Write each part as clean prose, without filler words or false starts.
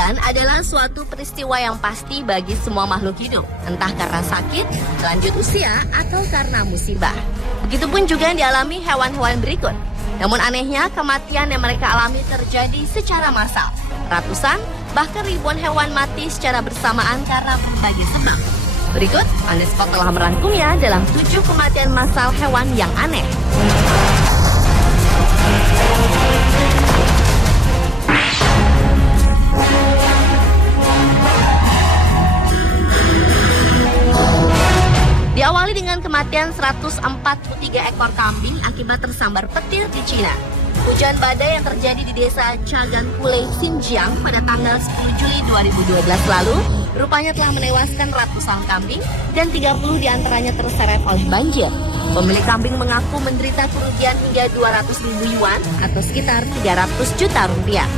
Kematian adalah suatu peristiwa yang pasti bagi semua makhluk hidup, entah karena sakit, lanjut usia, atau karena musibah. Begitupun juga yang dialami hewan-hewan berikut. Namun anehnya, kematian yang mereka alami terjadi secara massal. Ratusan, bahkan ribuan hewan mati secara bersamaan karena berbagai sebab. Berikut, Undead telah merangkumnya dalam 7 kematian massal hewan yang aneh. Diawali dengan kematian 143 ekor kambing akibat tersambar petir di Cina. Hujan badai yang terjadi di desa Chagankule, Xinjiang pada tanggal 10 Juli 2012 lalu rupanya telah menewaskan ratusan kambing dan 30 diantaranya terseret oleh banjir. Pemilik kambing mengaku menderita kerugian hingga 200.000 yuan atau sekitar 300 juta rupiah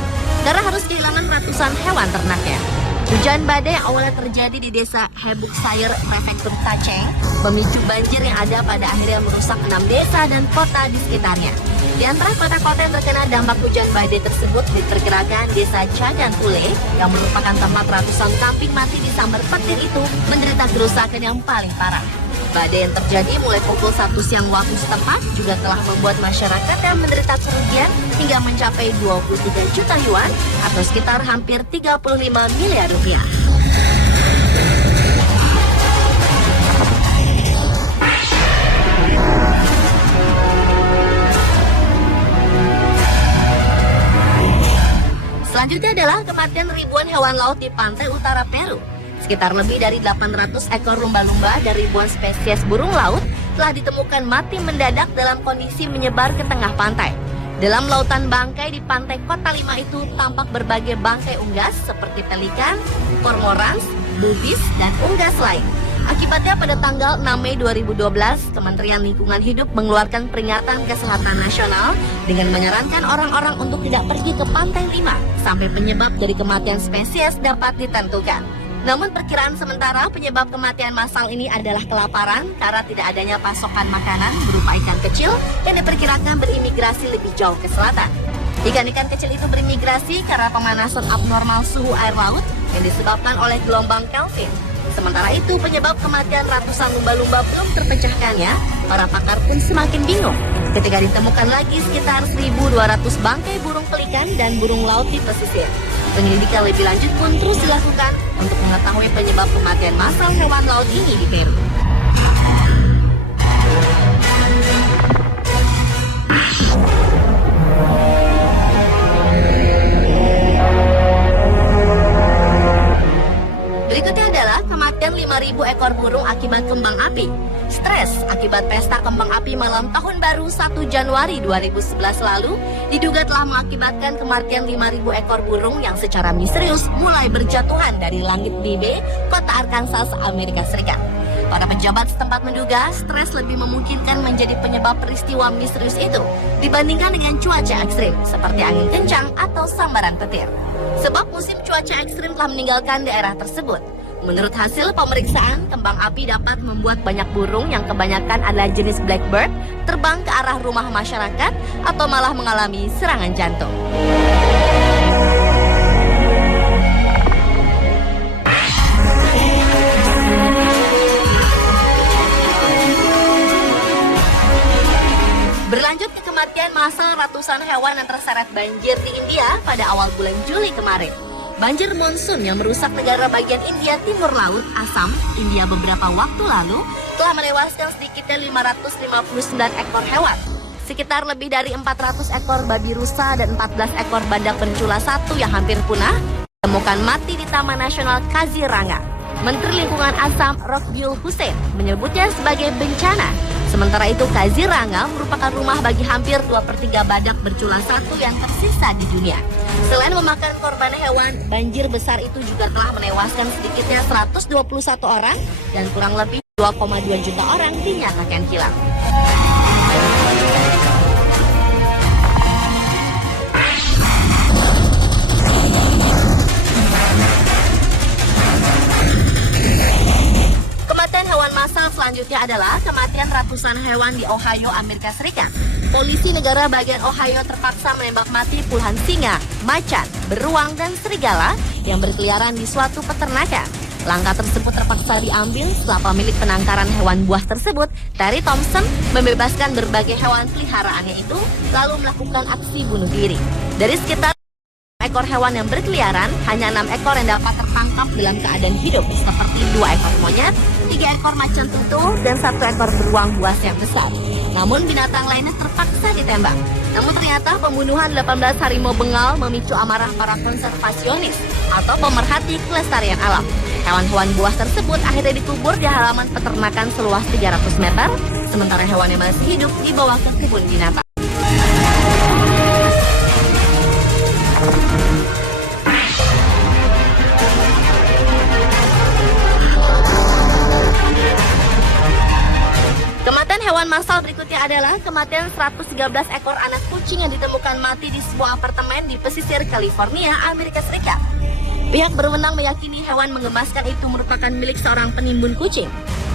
karena harus kehilangan ratusan hewan ternaknya. Hujan badai yang awalnya terjadi di desa Hebuksayer, prefektur Tacheng, memicu banjir yang ada pada akhirnya merusak 6 desa dan kota di sekitarnya. Di antara kota-kota yang terkena dampak hujan badai tersebut diperkirakan desa Chagankule yang merupakan tempat ratusan kambing mati disambar petir itu menderita kerusakan yang paling parah. Badai yang terjadi mulai pukul 1 siang waktu setempat juga telah membuat masyarakat yang menderita kerugian hingga mencapai 23 juta yuan atau sekitar hampir 35 miliar rupiah. Selanjutnya adalah kematian ribuan hewan laut di pantai utara Peru. Sekitar lebih dari 800 ekor lumba-lumba dan ribuan spesies burung laut telah ditemukan mati mendadak dalam kondisi menyebar ke tengah pantai. Dalam lautan bangkai di pantai Kota Lima itu tampak berbagai bangkai unggas seperti pelikan, kormorans, bubis, dan unggas lain. Akibatnya pada tanggal 6 Mei 2012, Kementerian Lingkungan Hidup mengeluarkan peringatan kesehatan nasional dengan menyarankan orang-orang untuk tidak pergi ke Pantai Lima sampai penyebab dari kematian spesies dapat ditentukan. Namun perkiraan sementara penyebab kematian massal ini adalah kelaparan karena tidak adanya pasokan makanan berupa ikan kecil yang diperkirakan berimigrasi lebih jauh ke selatan. Ikan-ikan kecil itu berimigrasi karena pemanasan abnormal suhu air laut yang disebabkan oleh gelombang Kelvin. Sementara itu penyebab kematian ratusan lumba-lumba belum terpecahkannya, para pakar pun semakin bingung ketika ditemukan lagi sekitar 1.200 bangkai burung pelikan dan burung laut di pesisir. Penyelidikan lebih lanjut pun terus dilakukan untuk mengetahui penyebab kematian massal hewan laut ini di Peru. Berikutnya adalah kematian 5.000 ekor burung akibat kembang api. Stres akibat pesta kembang api malam tahun baru 1 Januari 2011 lalu diduga telah mengakibatkan kematian 5.000 ekor burung yang secara misterius mulai berjatuhan dari langit Bibe, kota Arkansas, Amerika Serikat. Para pejabat setempat menduga stres lebih memungkinkan menjadi penyebab peristiwa misterius itu dibandingkan dengan cuaca ekstrim seperti angin kencang atau sambaran petir. Sebab musim cuaca ekstrim telah meninggalkan daerah tersebut. Menurut hasil pemeriksaan, kembang api dapat membuat banyak burung yang kebanyakan adalah jenis blackbird terbang ke arah rumah masyarakat atau malah mengalami serangan jantung. Berlanjut ke kematian massal ratusan hewan yang terseret banjir di India pada awal bulan Juli kemarin. Banjir monsun yang merusak negara bagian India Timur Laut, Assam, India beberapa waktu lalu telah menewaskan sedikitnya 559 ekor hewan. Sekitar lebih dari 400 ekor babi rusa dan 14 ekor badak bercula satu yang hampir punah ditemukan mati di Taman Nasional Kaziranga. Menteri Lingkungan Assam, Rokbyul Hussein, menyebutnya sebagai bencana. Sementara itu Kaziranga merupakan rumah bagi hampir 2/3 badak bercula satu yang tersisa di dunia. Selain memakan korban hewan, banjir besar itu juga telah menewaskan sedikitnya 121 orang dan kurang lebih 2,2 juta orang dinyatakan hilang. Kematian hewan massal selanjutnya adalah kematian ratusan hewan di Ohio, Amerika Serikat. Polisi negara bagian Ohio terpaksa menembak mati puluhan singa, macan, beruang, dan serigala yang berkeliaran di suatu peternakan. Langkah tersebut terpaksa diambil setelah pemilik penangkaran hewan buah tersebut, Terry Thompson, membebaskan berbagai hewan peliharaannya itu, lalu melakukan aksi bunuh diri. Dari sekitar ekor hewan yang berkeliaran, hanya 6 ekor yang dapat tertangkap dalam keadaan hidup, seperti 2 ekor monyet, 3 ekor macan tutul, dan 1 ekor beruang buas yang besar. Namun binatang lainnya terpaksa ditembak. Namun ternyata pembunuhan 18 harimau bengal memicu amarah para konservasionis atau pemerhati kelestarian alam. Hewan-hewan buas tersebut akhirnya dikubur di halaman peternakan seluas 300 meter, sementara hewan yang masih hidup dibawa ke kebun binatang. Kematian hewan massal berikutnya adalah kematian 113 ekor anak kucing yang ditemukan mati di sebuah apartemen di pesisir California, Amerika Serikat. Pihak berwenang meyakini hewan mengemaskan itu merupakan milik seorang penimbun kucing.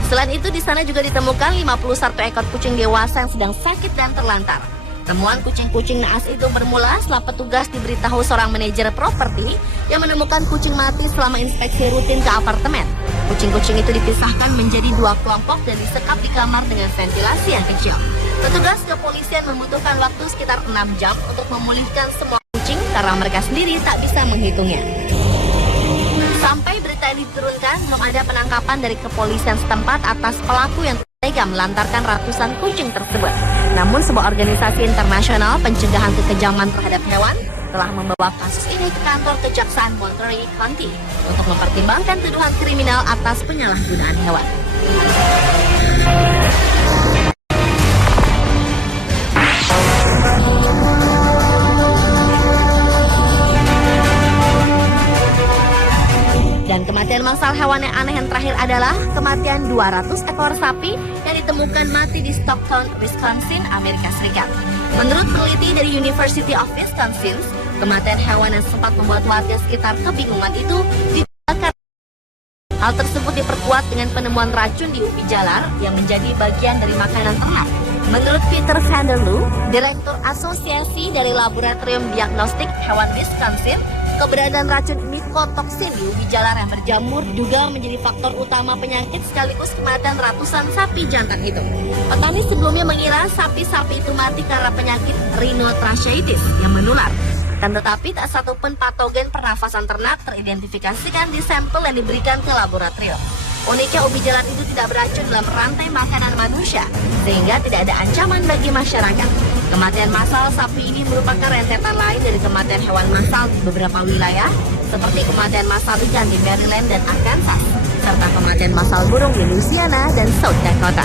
Selain itu, di sana juga ditemukan 51 ekor kucing dewasa yang sedang sakit dan terlantar. Temuan kucing-kucing naas itu bermula setelah petugas diberitahu seorang manajer properti yang menemukan kucing mati selama inspeksi rutin ke apartemen. Kucing-kucing itu dipisahkan menjadi 2 kelompok dan disekap di kamar dengan ventilasi yang kecil. Petugas kepolisian membutuhkan waktu sekitar 6 jam untuk memulihkan semua kucing karena mereka sendiri tak bisa menghitungnya. Sampai berita ini diturunkan, belum ada penangkapan dari kepolisian setempat atas pelaku yang tega melantarkan ratusan kucing tersebut. Namun sebuah organisasi internasional pencegahan kekejaman terhadap hewan telah membawa kasus ini ke kantor Kejaksaan Monterey County untuk mempertimbangkan tuduhan kriminal atas penyalahgunaan hewan. Dan kematian massal hewan yang aneh yang terakhir adalah kematian 200 ekor sapi yang ditemukan mati di Stockton, Wisconsin, Amerika Serikat. Menurut peneliti dari University of Wisconsin, kematian hewan yang sempat membuat warga sekitar kebingungan itu dibakar. Hal tersebut diperkuat dengan penemuan racun di ubi jalar yang menjadi bagian dari makanan ternak. Menurut Peter Vanderloo, Direktur Asosiasi dari Laboratorium Diagnostik Hewan Wisconsin, keberadaan racun mikotoksin di ubi jalar yang berjamur juga menjadi faktor utama penyakit sekaligus kematian ratusan sapi jantan itu. Petani sebelumnya mengira sapi-sapi itu mati karena penyakit rhinotracheitis yang menular. Akan tetapi tak satu pun patogen pernafasan ternak teridentifikasikan di sampel yang diberikan ke laboratorium. Uniknya ubi jalar itu tidak beracun dalam rantai makanan manusia, sehingga tidak ada ancaman bagi masyarakat. Kematian massal sapi ini merupakan rentetan lain dari kematian hewan massal di beberapa wilayah, seperti kematian massal ikan di Maryland dan Arkansas, serta kematian massal burung di Louisiana dan South Dakota.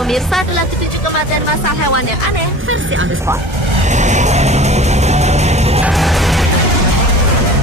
Pemirsa, adalah 7 kematian massal hewan yang aneh versi On The Spot.